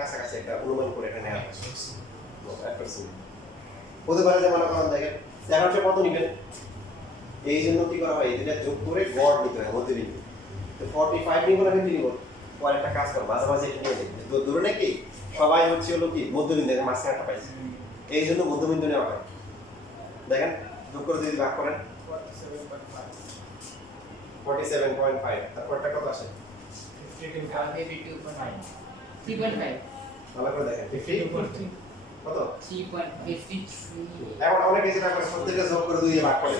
কাছাকাছি একটা অনুমান করে এটা নেওয়া হয় 1%। হতে পারে যে মনে করেন দেখেন দেখাচ্ছে কত নেবেন, এই জন্য কি করা হয় এটা যোগ করে গড় নিতে হয় মধ্যবিন্দু। তো 45 নিব না 50 নিব, পরে একটা কাজ করব মাঝামাঝি এটা নিয়ে নেই, তো ধরে নাকি সবাই হচ্ছে হলো কি মধ্যবিন্দু মাঝখানটা পাইছে, এই জন্য মধ্যবিন্দু নেওয়া হয়। দেখেন যোগ করে যদি ভাগ করেন 47.5, তারপরটা কত আসে 52.5 ভালো করে দেখেন 50 কত 3.53 এখন অনেকে যেটা করে প্রত্যেকটা যোগ করে 2 দিয়ে ভাগ করে,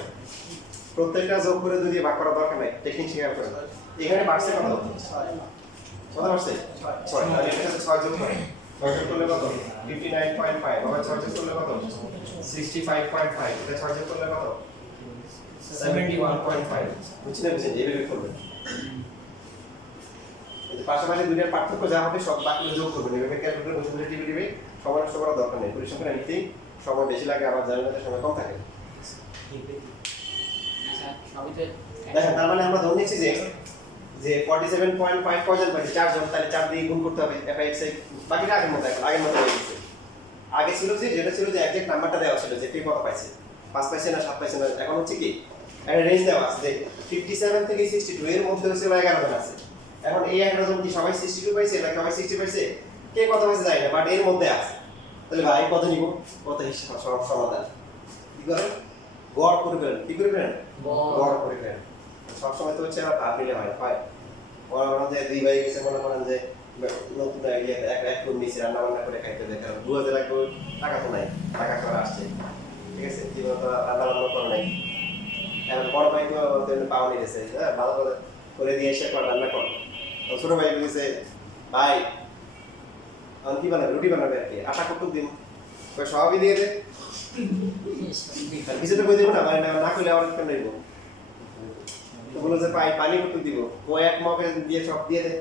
প্রত্যেকটা যোগ করে 2 দিয়ে ভাগ করার দরকার নাই, টেকনিক শেয়ার করেন। এখানে বাড়ছে কত কত বাড়ছে 6, তাহলে এটার সাথে 6 যোগ করেন, 6 যোগ করলে কত 59.5, আবার 6 যোগ করলে কত 65.5, এটা 6 যোগ করলে কত 71.5। বুঝছেন এইভাবে করবেন। এই পাশাপাশি দুইটার পার্থক্য যা হবে সব বাকিগুলো যোগ করবেন, এভাবে ক্যালকুলেটর বসে বসে টিপে টিপে সময় নষ্ট করার দরকার নেই, পরিসংখ্যান এমনিতেই সময় বেশি লাগে, আবার জানাতে সময় কম থাকে। আচ্ছা সবই তো দেখেন তার মানে আমরা ধরে নিচ্ছি যে 47.5 কয়জন পাইছে 4 জন, তাহলে 4 দিয়ে গুণ করতে হবে f(x) বাকিটা আগের মতো এখন আগের মতো হয়ে গেছে। আগে ছিল যে যেটা ছিল যে এক্সাক্ট নাম্বারটা দেওয়া ছিল যে কে কত পাইছে, 5 পাইছে না 7 পাইছে না, এখন হচ্ছে কি একটা রেঞ্জ দেওয়া আছে যে 57 থেকে 62 এর মধ্যে হচ্ছে 11 জন আছে। এখন এই 11 জন কি সবাই 62 পাইছে নাকি সবাই 60 পাইছে, কে কত পাইছে জানি না, বাট এর মধ্যে আছে। তাহলে ভাই কত নিব, কত হিসাব সমাধান কি করেন গড় করে ফেলেন, কি করে ফেলেন গড় করে ফেলেন। সবসময় তো হচ্ছে ভাব নিলে হয় মনে করেন যে 2 ভাই গেছে, মনে করেন যে নতুন আইডিয়া এক কোন নিচে রান্না বান্না করে খাইতে দেখেন 2000 টাকা টাকা তো নাই, টাকা করে আসছে ঠিক আছে, কি বলতো রান্না বান্না করে নাই, এখন বড় ভাই তো পাওয়া নিয়ে গেছে হ্যাঁ ভালো করে দিয়ে এসে রান্না কর, ছোট ভাই বলেছে ভাই আমি কি বানাবে রুটি বানাবে আর কি, আটা কটুক দিন সবই দিয়ে দে, কিছুটা করে দেবো না মানে না করলে আবার কেন নেবো, তো বলো যে পানি কটুক দিব, ও এক মগে দিয়ে সব দিয়ে দে,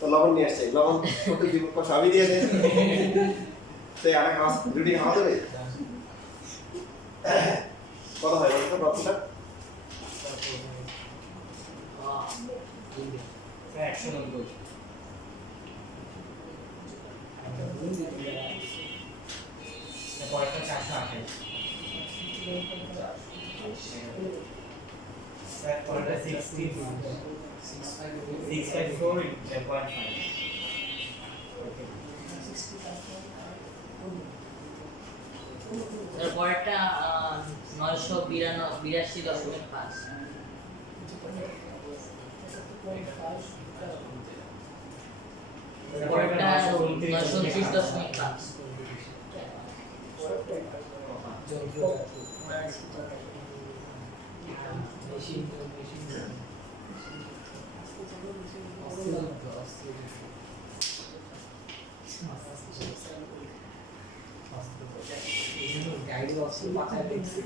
তো লবণ নিয়ে আসছে লবণ কটুক দিব সবই দিয়ে দে, তো আটা খাওয়া রুটি খাওয়া যাবে কত হয় বলতো প্রথমটা 190 পরেরটা 428 স্যার পরেরটা 654 10.5 পরেরটা 982.5 পরেরটা 929.5 গাইড বক্সে পাঠায় দেখছি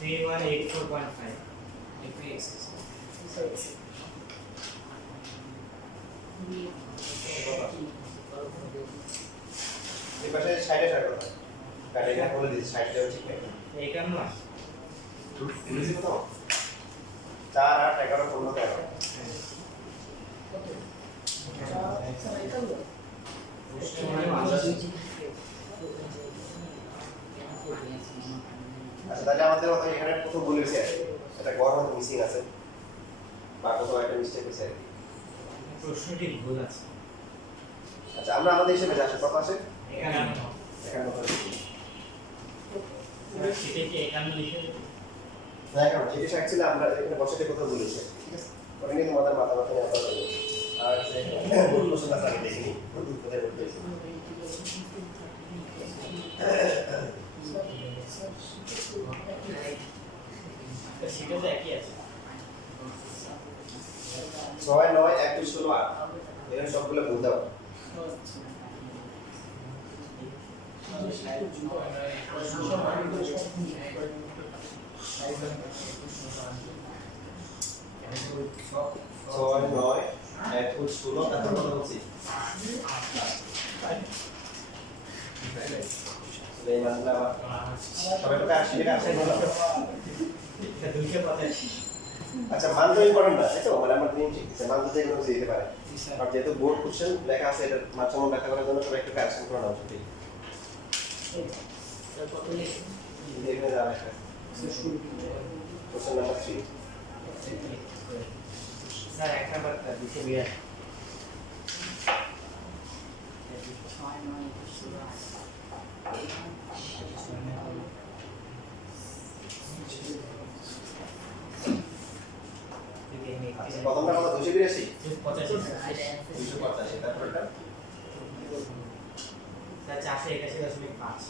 3184.5 এই পাশে 60 এর কথা কাটে না বলে দিছি 60 দেওয়া ঠিক নেই এইটা না বুঝলি তো 4 8 11 15 13 আচ্ছা তাহলে আমাদের কথা এখানে প্রথম বলেছি এটা গড় হতে মিসিং আছে বা কোথাও একটা মিস্টেক হয়েছে আর কি, প্রশ্নটি ভুল আছে। আচ্ছা আমরা আমাদের হিসেবে যা আসে কত আসে এখানে এখানে কত আসে সেটা কি এখানে লিখে দেব না এখন সেটা অ্যাকচুয়ালি আমরা এখানে বসাতে কথা বলেছি ঠিক আছে, ওটা নিয়ে তোমাদের মাথা ব্যথা নেওয়া দরকার নেই। আর ভুল প্রশ্ন আছে আমি দেখিনি কোথায় বলতে চাইছি সেটা তো একই আছে 6 9 21 16 8 এখানে সবগুলো ভুল দাও ছয় নয় 21 16 তারপর কত বলছি এই মানটা সবাই তো আসলে আসলে 285 আচ্ছা মান তো ইম্পর্টেন্ট না তাই তো মানে আমরা দিন ঠিক আছে মান তো যে কোনো কিছু দিতে পারে আর যেহেতু বোর্ড কোশ্চেন লেখা আছে এটা মান সম্মান ব্যাখ্যা করার জন্য সবাই একটু কারেকশন করে নাও ঠিক স্যার কত লিখে এখানে যাবে কোশ্চেন নাম্বার 3 স্যার এক নাম্বারটা 282 আচ্ছা প্রথমটা কত 282 85 285 তারপর এটা স্যার 481.5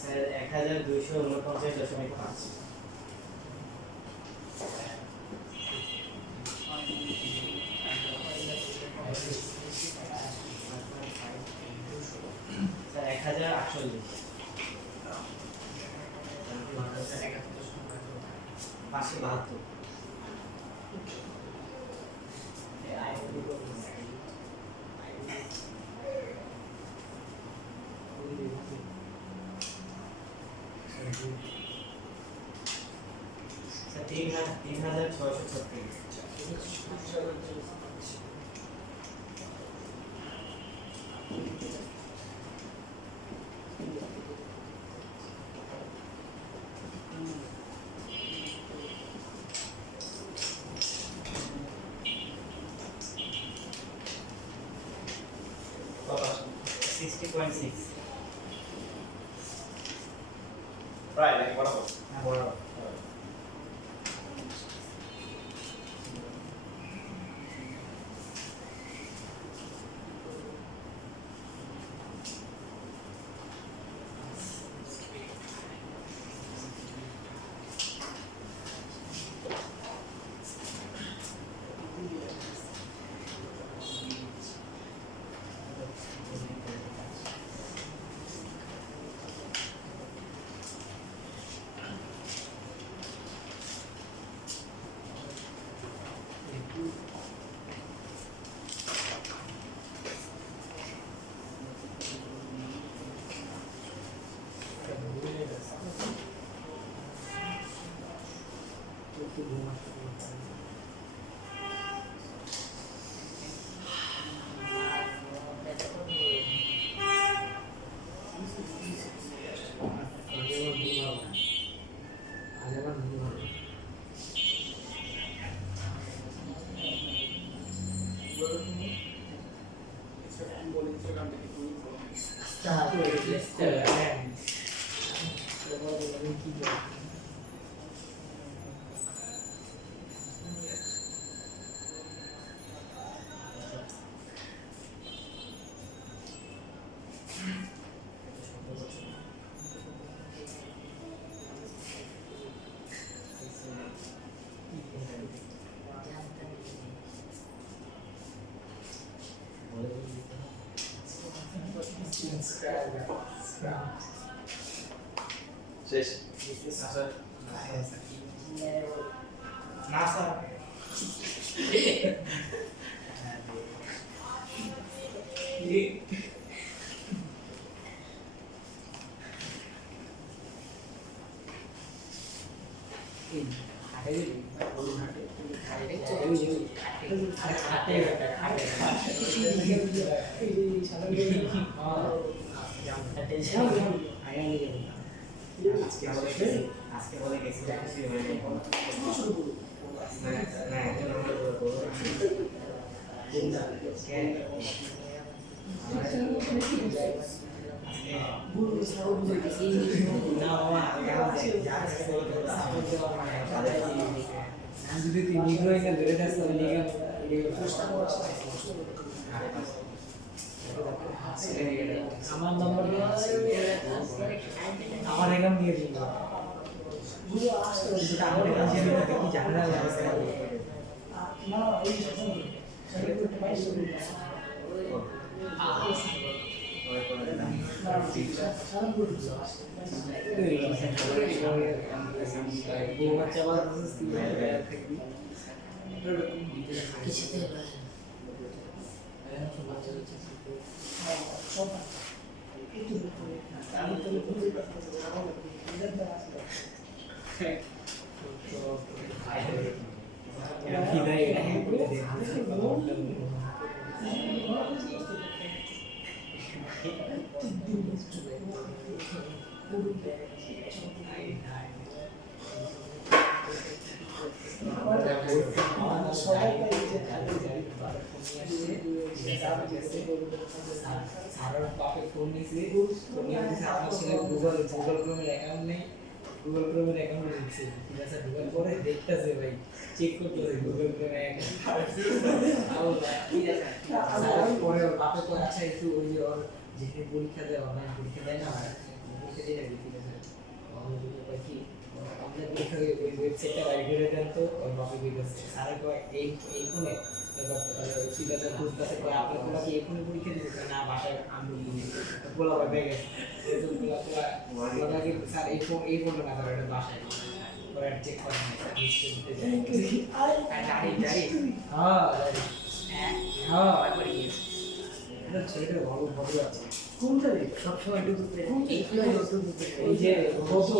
স্যার 1249.5 স্যার 1048 572 স্যার 3636 60.6 প্রায় নাকি বরাবর হ্যাঁ বড় শেষ না স্যার আজকে বলে গেছি খুশি হয়ে যাই না একজন আমাদের যদি তুই নিগ্রো এখানে ধরে থাকস তাহলে আমার নম্বর আমার এখান দিয়ে দিন আমার এখান দিয়ে দেখি জানা কিছুতে এটা ফিদাই এটা হ্যাঁ করে দে সারার বাপে ফোন নিয়েছি ফোন নিয়ে দিয়েছে আমার ছেলে গুগল ক্রোমের অ্যাকাউন্ট নেই গুগল ক্রোমের অ্যাকাউন্ট দিচ্ছে ঠিক আছে গুগল করে দেখতেছে ভাই চেক করতেছে গুগল ক্রোমের অ্যাকাউন্ট পরে ওর বাপে তো আচ্ছা একটু ওই যে ওর যেখানে পরীক্ষা দেয় অনলাইন পরীক্ষা দেয় না পরীক্ষা দিয়ে রাখি ঠিক আছে কি অনলাইন পরীক্ষা ওই ওয়েবসাইটটা রাইট করে দেন তো ওর বাপে দিতেছে সারা কয় এই ফোনে ঠিক আছে বুঝতেছে কয় আপনার কোনো কি এই ফোনে পরীক্ষা দিতে না বাসায় আমি বলা হবে গেছে বলা কি স্যার এই ফোনটা না স্যার এটা বাসায় পরে চেক করে ছেলেটা ভালো ভালো আছে কোনটা সবসময় ডুবতে এই যে ফটো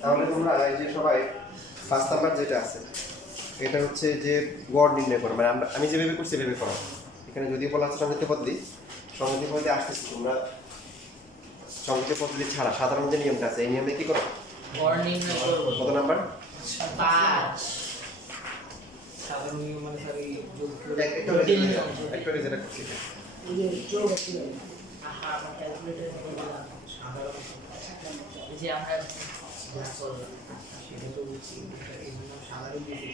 তাহলে তোমরা এই যে সবাই 5 নাম্বার যেটা আছে এটা হচ্ছে যে গড় নির্ণয় করো মানে আমি যেভাবে করছি সেভাবে করো এখানে যদি বলা আছে সংগীত পদ্ধতি আসতেছি তোমরা সংগীত পদ্ধতি ছাড়া সাধারণ যে নিয়মটা আছে এই নিয়মে কি করো গড় নির্ণয় করব কত নাম্বার 5 সাধারণ নিয়ম মানে স্যার এই যোগ একটা যেটা করছি এই যে যোগ আছে আহা আমরা ক্যালকুলেটর করলাম সাধারণ যে আমরা সেটা তো বুঝছি এই জন্য সাধারণ দিয়েছি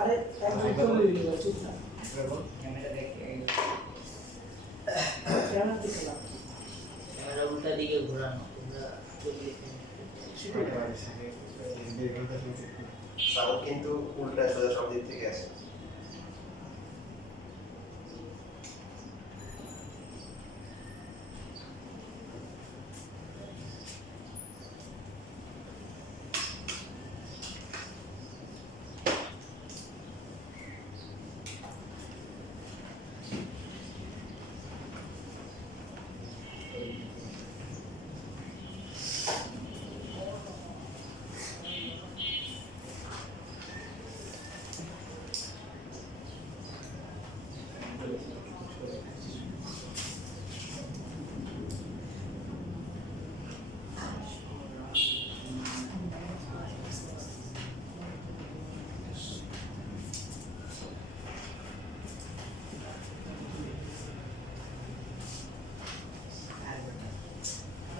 আরে একদম চলে গেল চুপ থাক ক্যামেরা দেখে কেন দেখলাম ক্যামেরা উল্টা দিকে ঘোরানো তোমরা চলে সাউন্ড কিন্তু উল্টা সোজা সব দিক থেকে আসে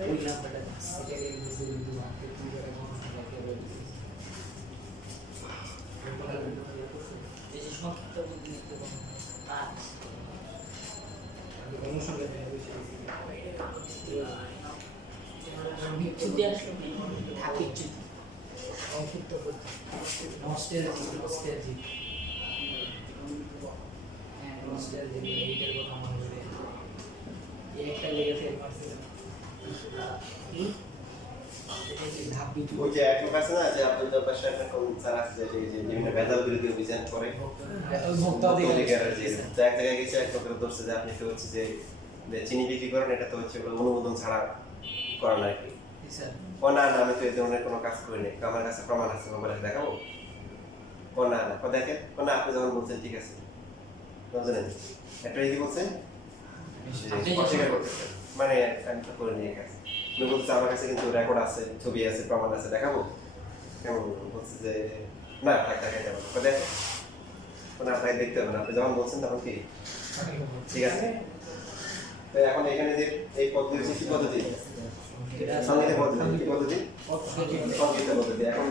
ওই নাম্বারটা এটা এই বিন্দু আপনি কি করে গণনা করতে পারবেন এই যে সংক্ষিপ্ত বুদ্ধি লিখতে পারবো 5 অনুসঙ্গে বিচ্যুতি আসলো বিচ্যুতি সংক্ষিপ্ত করতে নস্টালজি এইটার কথা মনে করে এই একটা লেগেছে মার্সেল ধাপ বিচু ওই যে এক লোক আছে না যে আব্দুল জব্বার সাহেবের কোন স্যার আছে যে বিভিন্ন ভেজাল বিরোধী অভিযান করে ভোক্তা অধিকার তো এক জায়গায় গেছে এক লোকের ধরছে যে আপনি তো হচ্ছে যে চিনি বিক্রি করেন এটা তো হচ্ছে অনুমোদন ছাড়া করেন আর কি স্যার ও না না আমি তো এই ধরনের কোনো কাজ করিনি আমার কাছে প্রমাণ আছে মোবাইলে দেখাবো ও না না ও দেখেন ও না আপনি যখন বলছেন ঠিক আছে বুঝলেন একটা কি বলছেন অস্বীকার করতেছেন মানে আমি তো করিনি এই কাজ আমি বলছি আমার কাছে কিন্তু রেকর্ড আছে ছবি আছে প্রমাণ আছে দেখাবো কেমন বলছে যে না থাক দেখাইতে হবে ও দেখেন ও না আপনাকে দেখতে হবে না আপনি যখন বলছেন তখন কি ঠিক আছে তো এখন এখানে যে এই পদ্ধতি হচ্ছে কি পদ্ধতি সংগীত পদ্ধতি কি পদ্ধতি সংগীত পদ্ধতি এখন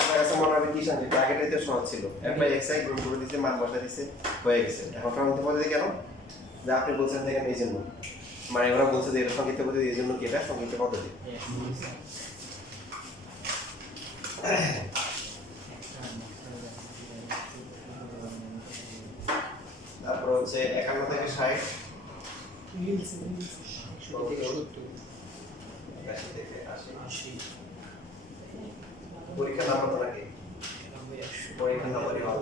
আপনার কাছে মনে হবে কি সংগীত আগেটাই তো সহজ ছিল একবার এক্সাই গ্রুপ করে দিচ্ছে মান বসা দিচ্ছে হয়ে গেছে এখন সংগীত পদ্ধতি কেন যে আপনি বলছেন দেখেন এই জন্য মানে ওরা বলছে যে এটা সংগীত পদ্ধতি এই জন্য কি এটা সংগীত পদ্ধতি তারপর হচ্ছে 51 থেকে 60, রিলস রিলস 60 থেকে 70 80 থেকে 80। পরীক্ষা নাম্বার তো নাকি পরীক্ষা নাম্বারই ভালো।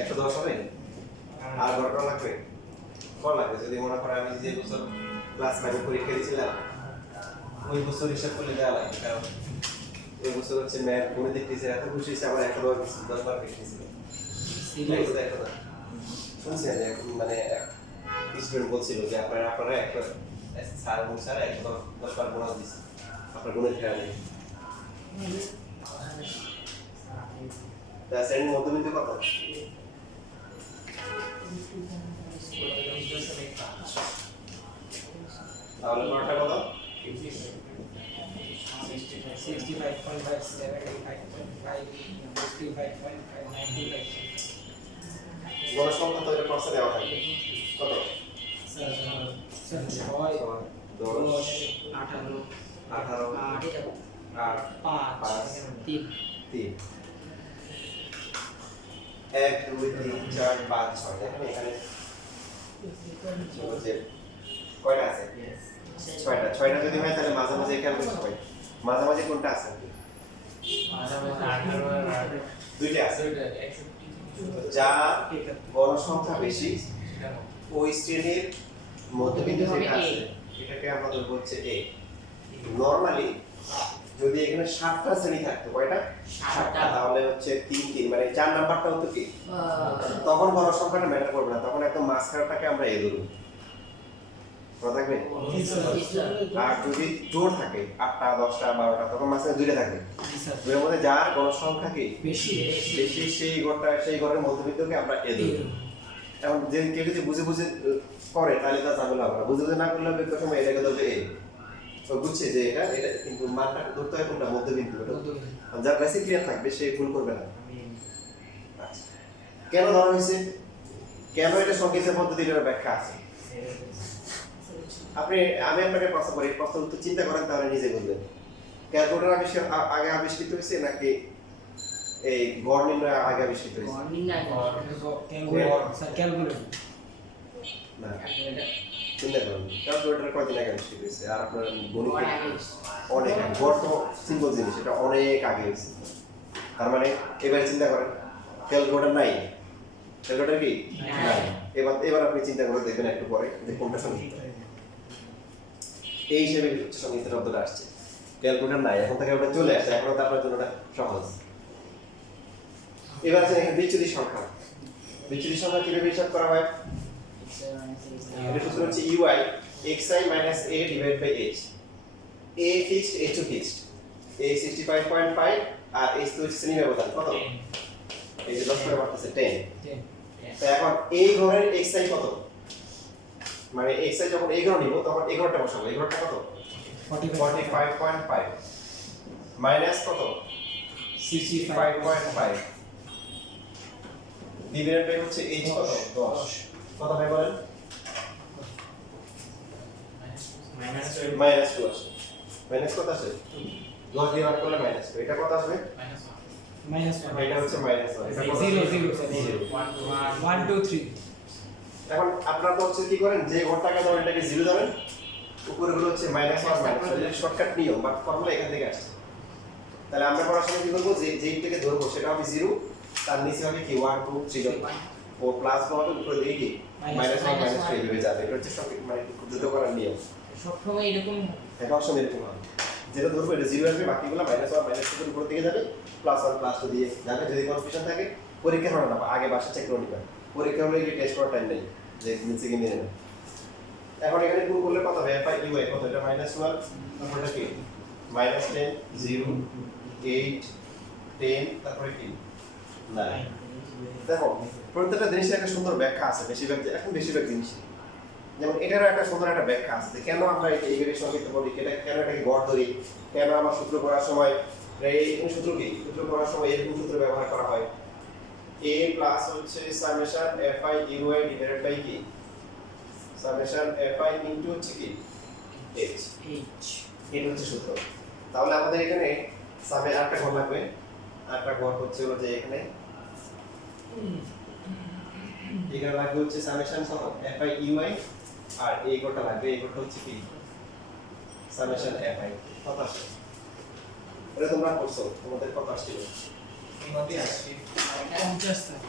110 হবে আর ঘন্টা লাগবে কত লাগবে যদি মনে করেন আমি যে বছর ক্লাস 5 পরীক্ষা দিয়েছিলাম ওই বছর হিসাব করলে দেওয়া লাগে, কারণ ওই বছর হচ্ছে ম্যাথ গণিত টিচার এত খুশি হয়েছে আমার 10 বার লিখেছিল। শুনছেন এখন মানে স্টুডেন্ট বলছিল যে আপনারা একটা স্যার এবং স্যার 110 বার বোনাস দিচ্ছে আপনার গণিত খেলা নেই। তা শ্রেণীর মধ্যবিন্দু কত? তাহলে পড়াটা কত? 65.5 75.5 55.5 95 গণসংখ্যা তো এটা প্রশ্নে দেওয়া থাকে কত? 6 10 18 18 8 8 5 3 3 1 2 3 4 5 6 দেখেন এখানে হচ্ছে কয়টা আছে? 6টা যদি হয় তাহলে মাঝামাঝি খেয়াল করতে সবাই মাঝামাঝি কোনটা আছে? দুইটা আছে। যা গণসংখ্যা বেশি ওই শ্রেণীর মধ্যবিন্দু যেটা আছে এটাকে আমরা ধরবো হচ্ছে a। নরমালি যদি এখানে 7টা শ্রেণী থাকতো কয়টা? 7টা, তাহলে হচ্ছে 3 3 মানে 4 নাম্বারটা হতো কি? তখন গণসংখ্যাটা ম্যাটার করবে না, তখন একদম মাঝখানটাকে আমরা a ধরব। মনে থাকবে? আর যদি জোর থাকে 8টা 10টা 12টা তখন মাঝখানে দুইটা থাকবে। দুইটার মধ্যে যার গণসংখ্যা কি বেশি বেশি সেই ঘরের মধ্যবিন্দুকে আমরা এ ধরব। এখন যে কেউ যদি বুঝে বুঝে করে তাহলে তার ঝামেলা হবে না, বুঝে বুঝে না করলে একটা সময় এটাকে ধরবে এ। তো বুঝছে যে এটা কিন্তু মানটা ধরতে হয় কোনটা? মধ্যবিন্দু। যার বেসিক ক্লিয়ার থাকবে সে ভুল করবে না। আচ্ছা, কেন ধরা হয়েছে? কেন এটা সংকেতের পদ্ধতিটার ব্যাখ্যা আছে? আমি আপনাকে প্রশ্ন করি, প্রশ্ন উত্তর চিন্তা করেন তাহলে নিজে বলবেন। ক্যালকুলেটর আগে আবিষ্কৃত হয়েছে নাকি এই গড় নির্ণয় আগে আবিষ্কৃত হয়েছে? ক্যালকুলেটর না, চিন্তা করুন ক্যালকুলেটর কয়দিন আগে আবিষ্কৃত হয়েছে আর আপনার গণিত অনেক আগে। গড় তো সিম্পল জিনিস, এটা অনেক আগে হয়েছে। তার মানে এবার চিন্তা করেন ক্যালকুলেটর নাই, ক্যালকুলেটর কি নাই। এবার আপনি চিন্তা করে দেখবেন একটু পরে যে কোনটা সংগীত। এই হিসেবে সংগীত শব্দটা আসছে। ক্যালকুলেটর নাই, এখন থেকে ওটা চলে আসছে, এখন তো আপনার জন্য ওটা সহজ। এবার আছে এখানে বিচ্যুতি সংখ্যা। বিচ্যুতি সংখ্যা কিভাবে হিসাব করা হয়? এটা সূত্র হচ্ছে ui xi - a divided by h. a fixed, h fixed. a 65.5 R h তো শ্রেণী ব্যবধান কত? এই যে 10 করে বাড়তেছে 10। তো এখন এই ঘরের xi কত? মানে xi যখন এই ঘর নিব তখন এই ঘরটা বসাবো। এই ঘরটা কত? 45.5 মাইনাস কত? 65.5 ডিভাইডেড বাই হচ্ছে h কত? 10 কত হয় বলেন? মাইনাস 2 আসে। মাইনাস কত আসে? 10 দিয়ে ভাগ করলে মাইনাস 2। এটা কত আসবে? এটা হচ্ছে মাইনাস 1। এটা কত? 0 1 2 3 এখন আপনারা তো হচ্ছে কি করেন, যে ঘরটাকে ধরেন এটাকে 0 ধরেন, উপরে গুলো হচ্ছে মাইনাস 1 মাইনাস 1। এটা শর্টকাট নিয়ম, বাট ফর্মুলা এখান থেকে আসছে। তাহলে আমরা পড়ার সময় কি করব, যে যেইটাকে ধরবো সেটা হবে 0, তার নিচে হবে কি 1 2 3 ও প্লাস হবে উপরে দিকে কি মাইনাস 1 মাইনাস 2 এইভাবে যাবে। এটা হচ্ছে সঠিক মানে দ্রুত করার নিয়ম। সবসময় এরকম এটা সবসময় এরকম হবে। যেটা ধরবো এটা 0 আসবে, বাকিগুলো মাইনাস 1 মাইনাস 2 এর উপর দিকে যাবে, প্লাস 1 প্লাস 2 দিয়ে যাবে। যদি কনফিউশন থাকে পরীক্ষা হবে না, আগে বাসা চেক করে নিবেন। পরীক্ষা হলে কি টেস্ট করার টাইম নেই যে নিচে গিয়ে নিয়ে নেবেন। এখন এখানে গুণ করলে কত হবে? fi ui কত? এটা মাইনাস 1 তারপরে কি মাইনাস 10 0 8 10 তারপরে কি 9। দেখো প্রত্যেকটা জিনিসের একটা সুন্দর ব্যাখ্যা আছে। বেশিরভাগ জিনিস যেমন এটারও একটা সুন্দর একটা ব্যাখ্যা আছে যে কেন আমরা এইভাবে সংকেত করি, কেন এটাকে গড় ধরি, কেন আমরা সূত্র করার সময় এই সূত্র করার সময় এরকম সূত্র ব্যবহার করা হয়। a প্লাস হচ্ছে summation fi ui divided by কি সামেশন fi ইনটু হচ্ছে কি h এইচ এটা হচ্ছে সূত্র। তাহলে আমাদের এখানে সামে আরেকটা ঘর লাগবে, আরেকটা ঘর হচ্ছে হলো যে এখানে লাগবে হচ্ছে সামেশন সহ fi ui আর এই ঘরটা লাগবে, এই ঘরটা হচ্ছে কি সামেশন fi। কত আসে এটা তোমরা করছো, তোমাদের কত আসছিল? মধ্যে আসছে 50 থাকে।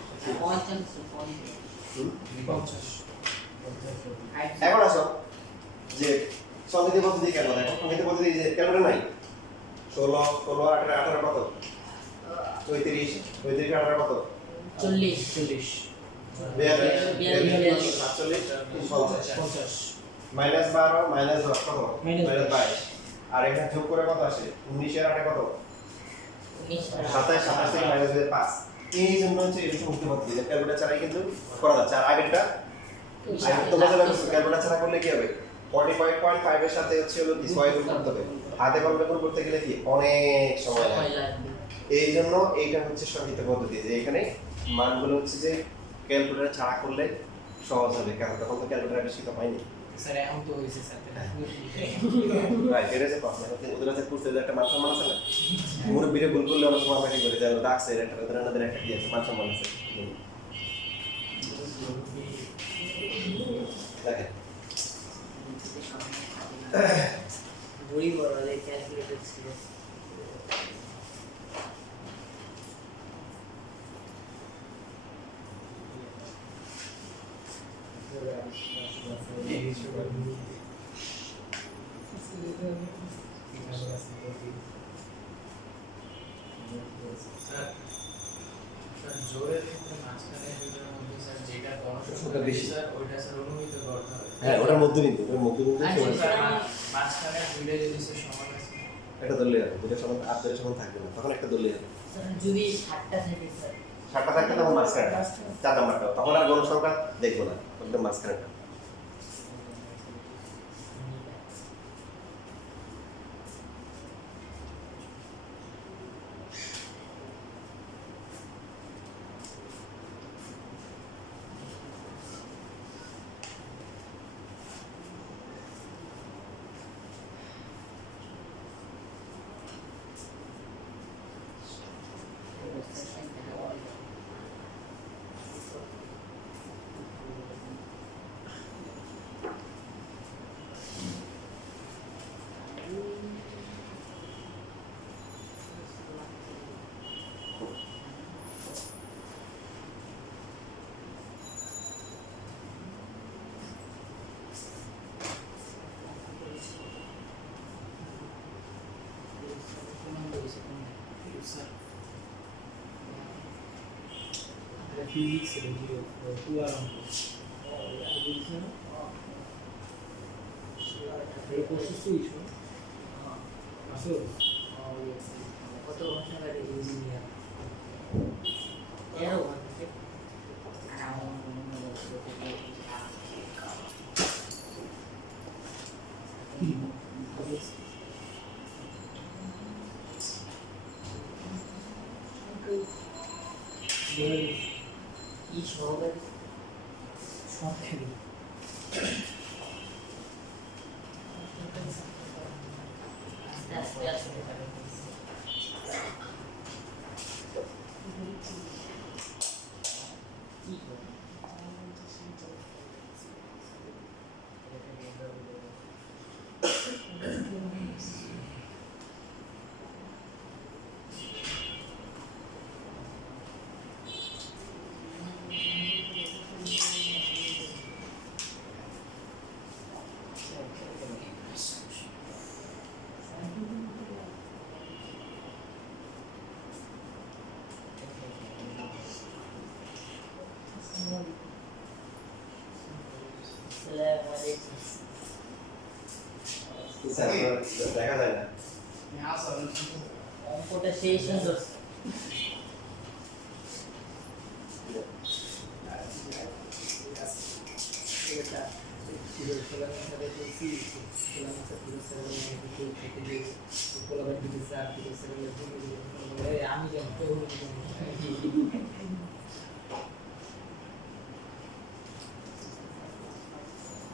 হুম? 50 এখন আসো যে সংগীত পদ্ধতি কেন দেখো, সংগীত পদ্ধতি যে কেন নাই 16 16 18 18 কত 34 34 18 কত 40 40 42 47 50 50 মাইনাস 12 মাইনাস 10 কত Minus মাইনাস 22 আর এখানে যোগ করে কত আসে 19 এর 8 কত 27 27 থেকে মাইনাস দিয়ে 5। এই জন্য হচ্ছে এরকম মুক্তি পদ্ধতি যে ক্যালকুলেটর ছাড়াই কিন্তু করা যাচ্ছে। আর আগেরটা তোমাদের ক্যালকুলেটর ছাড়া করলে কি হবে 45.5 এর সাথে হচ্ছে হলো কি 6 গুণ করতে হবে, হাতে কলমে গুণ করতে গেলে কি অনেক সময় লাগে। এই জন্য এইটা হচ্ছে সংক্ষিপ্ত পদ্ধতি যে এখানে মানগুলো হচ্ছে যে ক্যালকুলেটর ছাড়া করলে সহজ হবে, কারণ তখন তো ক্যালকুলেটর আবিষ্কৃত হয়নি। স্যার এখন তো হয়েছে স্যার রাইট, এটা যে প্রশ্ন ওদের কাছে করতে একটা মান সম্মান আছে না, মুরব্বীরে ভুল করলে অনেক সময় আমাকে বলে যায় ডাকছে এটা ওদের ওদের একটা কি আছে মান সম্মান আছে। দেখেন বড়ি বড় ক্যালকুলেটর ছিল। জোরের ক্ষেত্রে মাঝখানে দুটোর মধ্যে স্যার যেটা ওটা বেশি। স্যার ওইটা স্যার অনুমিত করতে হবে। হ্যাঁ ওটার মধ্যবিন্দু, ওটার মধ্যবিন্দু আচ্ছা, সমান। স্যার, মাঝখানে দুইটা যদি স্যার সমান আছে একটা দলীয় হবে, দুটো সমান আর দুটো সমান থাকবে না, তখন একটা দলীয় হবে। যদি 60টা থাকে স্যার 7টা থাকলে তখন মাঝখানে 4 নাম্বারটা, তখন আর গণ সংখ্যা দেখবো না, একদম মাঝখানে। ফিজিক্স এর ভিডিও পুরো অঙ্ক এটা কোর্স সুইচ আসো কত ঘন্টা লাগে ইঞ্জিনিয়ার এরো ঘন্টা কি সহকারী সব খেলি আস্তে আস্তে আস্তে কি আসসালামু আলাইকুম দেখা যায় না। অঙ্কটা সেই সুন্দর এটা পুরো সোলার সাথে করছি সোলার সাথে পুরো সাথে কিছু থেকে যে কোলাবার দিতে স্যার পুরো সাথে আমি যখন তো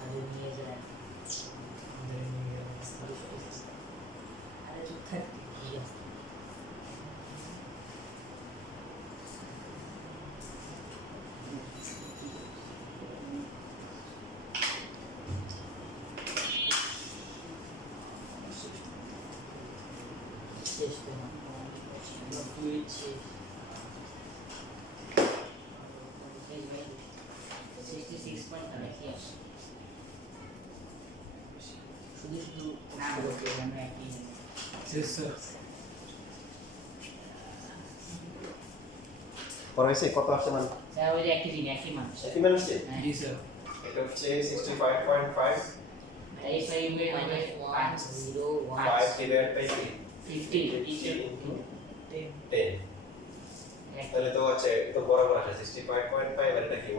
আরে শুধু শুধু নাম বলতে আমরা একই করা হয়েছে কত আসছে মান স্যার ওই যে একই দিন একই মাস একই মান আসছে হ্যাঁ জি স্যার এটা হচ্ছে 65.5 এই ফাইভে মানে 501 5 divided by 50 10 তাহলে তো আছে তো বরাবর আছে 65.5 আর এটা কি 1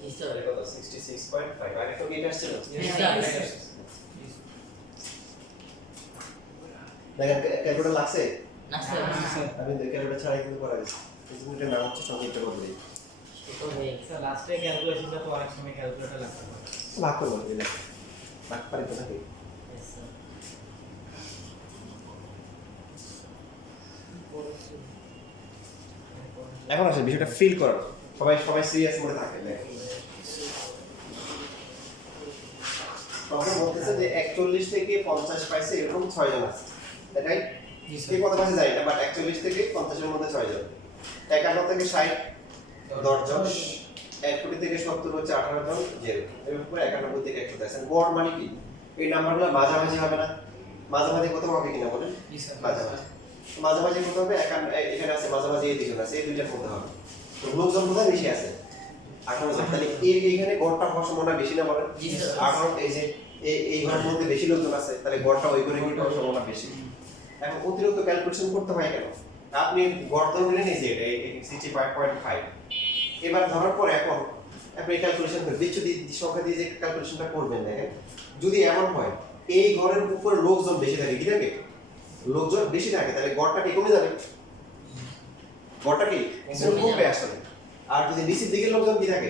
জি স্যার তাহলে কত 66.5 আর একটু কি এটা আসছিল দেখেন ক্যালকুলেটর লাগছে না স্যার আমি ক্যালকুলেটর ছাড়াই কিন্তু করা গেছে এই জিনিসটার নাম হচ্ছে সংক্ষিপ্ত বদলি ছোট হয়ে স্যার লাস্টে ক্যালকুলেশনটা তো অনেক সময় ক্যালকুলেটর লাগতে পারে ভাগ করবো দিলে ভাগ পারি তো নাকি স্যার এখন আসলে বিষয়টা ফিল করার সবাই সবাই সিরিয়াস মোডে থাকে তখন বলতেছে যে 41 থেকে 50 পাইছে এরকম 6 জন আছে তাই জি এই কত পাইছে জানি না বাট 41 থেকে 50 এর মধ্যে 6 জন 51 থেকে 60 10 জন 61 থেকে 70 হচ্ছে 18 জন জিরো এরপর 91 থেকে 100 আছে গড় মানে কি এই নাম্বারগুলো মাঝামাঝি হবে না মাঝামাঝি কত হবে কিনা বলেন জি স্যার মাঝামাঝি মাঝামাঝি কত হবে এখানে আছে মাঝামাঝি এই দুজন আছে এই দুইটা করতে হবে তো লোকজন কোথায় বেশি আছে 18 জন তাহলে এইখানে গড়টা হওয়ার সম্ভাবনা বেশি না বলেন জি স্যার 18 এই যে এই ঘরের মধ্যে বেশি লোকজন আছে তাহলে গড়টা ওই করে কি হওয়ার সম্ভাবনা বেশি এখন অতিরিক্ত ক্যালকুলেশন করতে হয় কেন আপনি গড় ধরে নিলেন এই যে এটা 65.5 এবার ধরার পর এখন আপনি ক্যালকুলেশন করে বিচ্যুতি সংখ্যা দিয়ে যে ক্যালকুলেশনটা করবেন দেখেন যদি এমন হয় এই ঘরের উপরে লোকজন বেশি থাকে কি থাকে লোকজন বেশি থাকে তাহলে গড়টা কি কমে যাবে গড়টা কি কমবে আসলে আর যদি নিচের দিকে লোকজন কি থাকে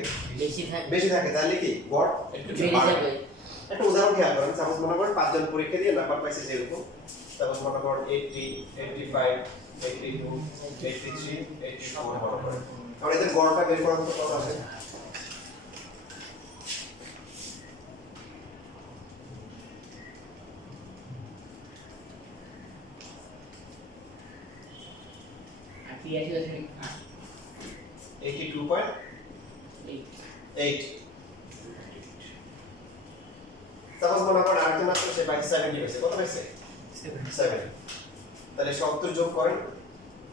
বেশি থাকে তাহলে কি গড় একটু বেড়ে বাড়বে যাবে একটা উদাহরণ খেয়াল করেন সাপোজ মনে করেন 5 জন পরীক্ষা দিয়ে নাম্বার পাইছে যেরকম সাপোজ মনে করেন 80 85 82 83 84 মনে করেন তাহলে এদের গড়টা বের করার মতো কত আসে আর 82.8 সাপোজ মনে করেন আরেকজন আছে সে পাইছে 70 পাইছে কত পাইছে 7 তাহলে 70 যোগ করেন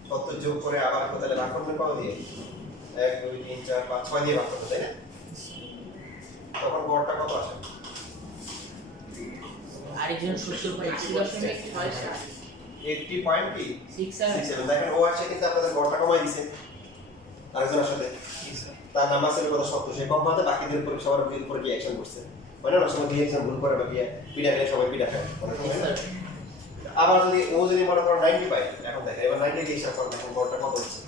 70 যোগ করে আবার তাহলে ভাগ করবেন কত দিয়ে 1 2 3 4 5 6 দিয়ে ভাগ করতে তাই না তখন গড়টা কত আসে আরেকজন 70 পাইছিল 80 পয়েন্ট কি 67 দেখেন ও আসে কিন্তু আপনাদের গড়টা কমাই দিয়েছে আরেকজনের সাথে জি স্যার তার নাম্বার ছিল কত 70 সে কম পাতে বাকিদের উপরে সবার উপরে কি অ্যাকশন করছে মানে না সময় দিয়ে এক্সাম ভুল করে বা গিয়ে পিটা খেলে সবাই পিটা খায় অনেক সময় না? আবার যদি ও যদি মনে করো 90 পায় এখন দেখেন এবার 90 দিয়ে হিসাব করেন এখন গড়টা কত হচ্ছে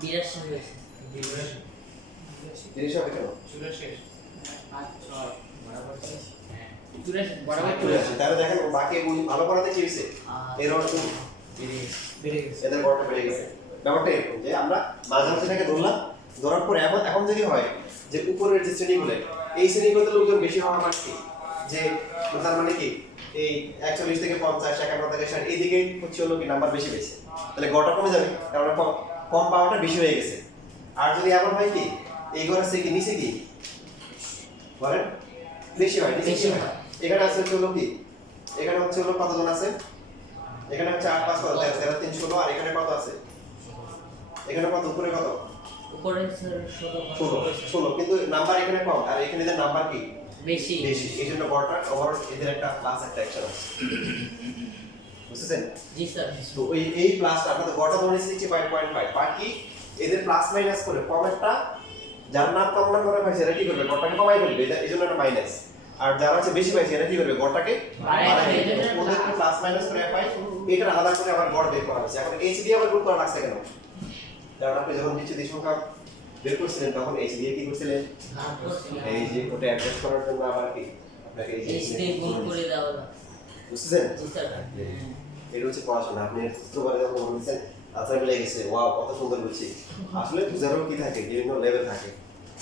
বিরাশি হয়েছে জিনিস হবে কেন বরাবর চলে আসে তাহলে দেখেন বাকি ভালো করাতে কি হয়েছে এর অর্থ বেড়ে গেছে এদের গড়টা বেড়ে গেছে ব্যাপারটা এরকম যে আমরা মাঝামাঝিটাকে ধরলাম ধরার পরে এখন যদি হয় যে উপরের যে শ্রেণীগুলো এই শ্রেণীগুলোতে লোকজন বেশি হওয়া মানে কি যে তার মানে কি এই 41 থেকে 50 51 থেকে 60 এইদিকে হচ্ছে হলো কি নাম্বার বেশি পেয়েছে তাহলে গড়টা কমে যাবে কারণ কম পাওয়াটা বেশি হয়ে গেছে আর যদি এমন হয় কি এই ঘরের থেকে নিচে কি বলেন বেশি হয় নিচে বেশি কি হয় এখানে আছে হচ্ছে হলো কি এখানে হচ্ছে হলো কতজন আছে এখানে হচ্ছে 8 5 কত 13 3 16 আর এখানে কত আছে এখানে কত উপরে কত উপরে স্যার 16 কিন্তু নাম্বার এখানে কম আর এখানে এদের নাম্বার কি বেশি বেশি এই জন্য গড়টা ওভারঅল এদের একটা প্লাস একটা অ্যাকশন আছে বুঝছেন জি স্যার তো এই প্লাসটা আপনাদের গড়টা ধরে নিচ্ছি 5.5 বাকি এদের প্লাস মাইনাস করে কমেরটা যার নাম কম নাম্বার পাইছে এরা কি করবে গড়টাকে কমাই ফেলবে এই জন্য একটা মাইনাস আর যারা হচ্ছে বেশি পাইছে এরা কি করবে গড়টাকে বাড়াই ফেলবে ওদের প্লাস মাইনাস করে পাই এটা আলাদা করে আবার গড় বের করা হচ্ছে এখন এইচ দিয়ে আবার গুণ করা লাগছে কেন কারণ আপনি যখন বিচ্যুতি সংখ্যা বের করছিলেন তখন এইচ দিয়ে কি করছিলেন এই যে ওটা অ্যাডজাস্ট করার জন্য আবার কি আপনাকে এই এইচ দিয়ে গুণ করে দেওয়া হলো বুঝছেন জি স্যার এটা হচ্ছে পড়াশোনা আপনি সূত্রবারে যখন বলছেন আচ্ছা মিলে গেছে ওয়াও কত সুন্দর বলছি আসলে বুঝারও কি থাকে বিভিন্ন লেভেল থাকে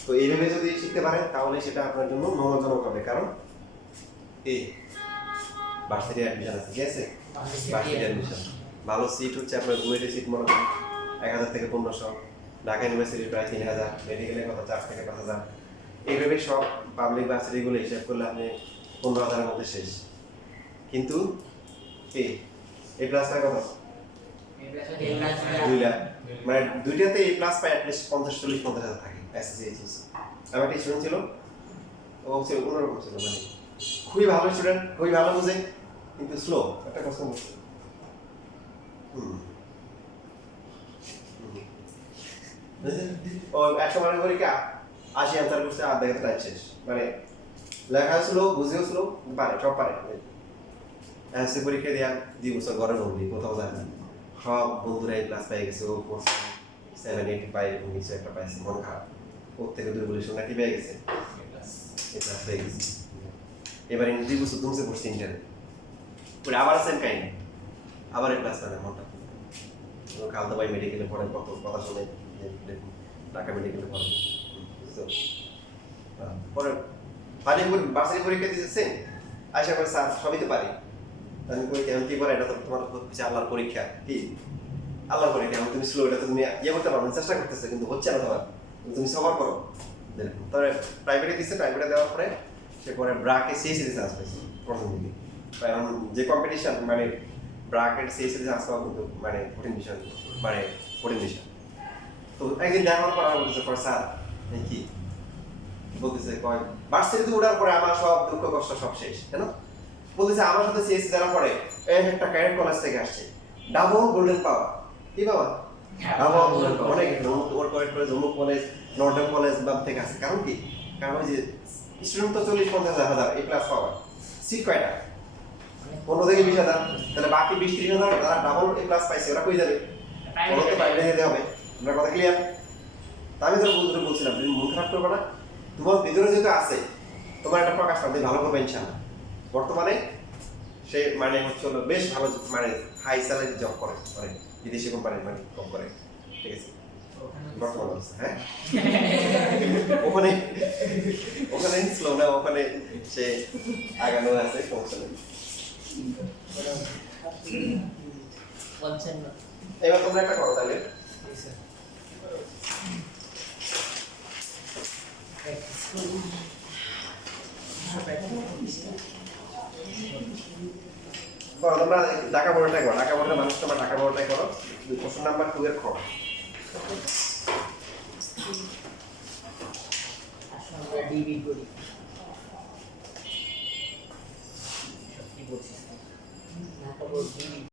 তো এইভাবে যদি শিখতে পারেন তাহলে সেটা আপনার জন্য মনোরঞ্জনক হবে কারণ এই ভার্সিটি অ্যাডমিশন আছে ঠিক আছে ভার্সিটি অ্যাডমিশন ভালো সিট হচ্ছে আপনার বুয়েটের সিট মনে করেন 1000 থেকে 1500 ঢাকা ইউনিভার্সিটি প্রায় 3000, মেডিকেলে কত 4 থেকে 5000। এইভাবে সব পাবলিক ভার্সিটিগুলো হিসাব করলে আপনি 15,000-এর মধ্যে শেষ। কিন্তু এ প্লাস পায় কত? 2 লাখ। মানে দুইটাতে এ প্লাস পায় অ্যাটলিস্ট 50-40-50,000 থাকে এসএসসি এইচএসসি। আমার একটা স্টুডেন্ট ছিল, ও ছিল অন্যরকম ছিল, মানে খুবই ভালো স্টুডেন্ট, খুবই ভালো বুঝে, কিন্তু স্লো একটা প্রশ্ন করছে। ও 100 মার্কের পরীক্ষা 80 অ্যান্সার করছে, আর দেখাতে টাইম শেষ। মানে লেখা ছিল, বুঝেও ছিল, পারে, সব পারে। এসএসসি পরীক্ষা দিয়া 2 বছর ঘরে বন্দি, কোথাও যায় না। সব বন্ধুরা এই ক্লাস পেয়ে গেছে, ও 7-8 পাই, কিছু একটা পাইছে, মন খারাপ। ওর থেকে 2 বলে নাকি পেয়ে গেছে, এই ক্লাস পেয়ে গেছে। এবারে 2 বছর দুমসে পড়ছে ইন্টারে, পরে আবার সেম কাহিনী, আবার এই ক্লাস পায় না, মনটা। খালদা ভাই মেডিকেলে পড়ে, কত কথা শুনে ঢাকা মেডিকেলে পড়ে, বুঝছো? পরে পানি বার্ষিক পরীক্ষা দিতেছে, আশা করে স্যার সবই তো পারি। আমি কই কেমন কি করে, এটা তো তোমার হচ্ছে আল্লাহর পরীক্ষা। কি আল্লাহর পরীক্ষা? এখন তুমি স্লো, এটা তো তুমি ইয়ে করতে পারো, চেষ্টা করতেছো, কিন্তু হচ্ছে না তোমার, তুমি সবার করো। তবে প্রাইভেটে দিচ্ছে, প্রাইভেটে দেওয়ার পরে সে পরে ব্রাকে সিএসসিতে চান্স পাইছে প্রথম দিকে। কারণ যে কম্পিটিশন, মানে ব্রাকেট সিএসসিতে চান্স পাওয়া কিন্তু মানে কঠিন বিষয়, মানে কঠিন বিষয়। তো একদিন দেখার পর আমার বলতেছে, পর স্যার কি বলতেছে, কয় ভার্সিটিতে ওঠার পরে আমার সব দুঃখ কষ্ট সব শেষ, কেন বলতেছে আমার সাথে সিএসসি যারা পড়ে, একটা ক্যাডেট কলেজ থেকে আসছে, ডাবল গোল্ডেন পাওয়ার। কি বাবা? ডাবল গোল্ডেন পাওয়ার। অনেক ওর কলেজ, অমুক কলেজ, নর্ডেন কলেজ বা থেকে আসে। কারণ কি? কারণ ওই যে স্টুডেন্ট তো 40-50,000 এই ক্লাস পাওয়ার, সিট কয়টা? 15 থেকে 20,000। তাহলে বাকি 20-30,000 যারা ডাবল এই ক্লাস পাইছে, ওরা কই যাবে? ওদেরকে বাইরে যেতে হবে। আপনার কথা ক্লিয়ার? তা আমি তোর বন্ধুরা বলছিলাম, তুমি মন খারাপ করবে না, তোমার ভিতরে যেহেতু আছে, তোমার একটা প্রকাশ পাবে, ভালো করবে ইনশাআল্লাহ। বর্তমানে সে মানে হচ্ছে হলো বেশ ভালো, মানে হাই স্যালারি জব করে, মানে বিদেশি কোম্পানির মানে কম করে, ঠিক আছে? বর্তমান অবস্থা, হ্যাঁ ওখানে ওখানে স্লো না, ওখানে সে আগানো আছে, সমস্যা নেই। 55 এবার তোমরা একটা করো তাহলে, করো তোমরা ঢাকা বোর্ডটাই করো, ঢাকা বোর্ডের মানুষ তোমরা ঢাকা বোর্ডটাই করো। কোশ্চেন নাম্বার 2 এর খ। আমরা ডিবি করি। কি বলছিস? Dhaka board DB